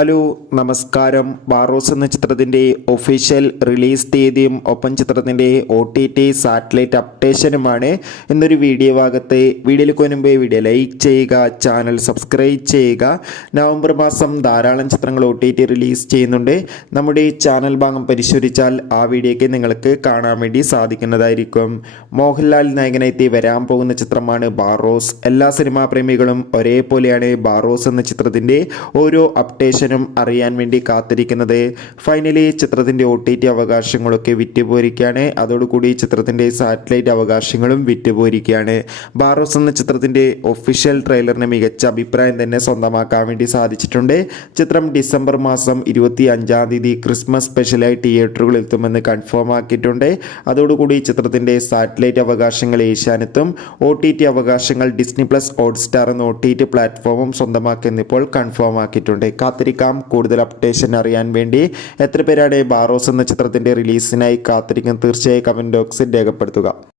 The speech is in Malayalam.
ഹലോ നമസ്കാരം. ബാറോസ് എന്ന ചിത്രത്തിൻ്റെ ഒഫീഷ്യൽ റിലീസ് തീയതിയും ഒപ്പം ചിത്രത്തിൻ്റെ OTT സാറ്റലൈറ്റ് അപ്ഡേഷനുമാണ് എന്നൊരു വീഡിയോ ഭാഗത്ത്. വീഡിയോയിലേക്ക് മുൻപേ വീഡിയോ ലൈക്ക് ചെയ്യുക, ചാനൽ സബ്സ്ക്രൈബ് ചെയ്യുക. നവംബർ മാസം ധാരാളം ചിത്രങ്ങൾ OTT റിലീസ് ചെയ്യുന്നുണ്ട്. നമ്മുടെ ചാനൽ ഭാഗം പരിശോധിച്ചാൽ ആ വീഡിയോയ്ക്ക് നിങ്ങൾക്ക് കാണാൻ വേണ്ടി സാധിക്കുന്നതായിരിക്കും. മോഹൻലാൽ നായകനായി വരാൻ പോകുന്ന ചിത്രമാണ് ബാറോസ്. എല്ലാ സിനിമാ പ്രേമികളും ഒരേപോലെയാണ് ബാറോസ് എന്ന ചിത്രത്തിൻ്റെ ഓരോ അപ്ഡേഷൻ അറിയാൻ വേണ്ടി കാത്തിരിക്കുന്നത്. ഫൈനലി ചിത്രത്തിൻ്റെ OTT അവകാശങ്ങളൊക്കെ വിറ്റുപോയിരിക്കുകയാണ്. അതോടുകൂടി ചിത്രത്തിൻ്റെ സാറ്റലൈറ്റ് അവകാശങ്ങളും വിറ്റുപോയിരിക്കുകയാണ്. ബാറോസ് എന്ന ചിത്രത്തിൻ്റെ ഒഫീഷ്യൽ ട്രെയിലറിന് മികച്ച അഭിപ്രായം തന്നെ സ്വന്തമാക്കാൻ വേണ്ടി സാധിച്ചിട്ടുണ്ട്. ചിത്രം ഡിസംബർ മാസം 25-ാം തീയതി ക്രിസ്മസ് സ്പെഷ്യലായി തിയേറ്ററുകളിൽ എത്തുമെന്ന് കൺഫേം ആക്കിയിട്ടുണ്ട്. അതോടുകൂടി ചിത്രത്തിൻ്റെ സാറ്റലൈറ്റ് അവകാശങ്ങൾ ഏഷ്യാനെറ്റും OTT അവകാശങ്ങൾ ഡിസ്നി പ്ലസ് ഹോട്ട്സ്റ്റാർ എന്ന OTT പ്ലാറ്റ്ഫോമും സ്വന്തമാക്കിയെന്നിപ്പോൾ കൺഫേം ആക്കിയിട്ടുണ്ട്. കാത്തിരിക്കാം കൂടുതൽ അപ്ഡേഷൻ അറിയാൻ വേണ്ടി. എത്ര പേരാണ് ബാറോസ് എന്ന ചിത്രത്തിൻ്റെ റിലീസിനായി കാത്തിരിക്കുന്നത്? തീർച്ചയായും കമൻറ്റ് ബോക്സിൽ രേഖപ്പെടുത്തുക.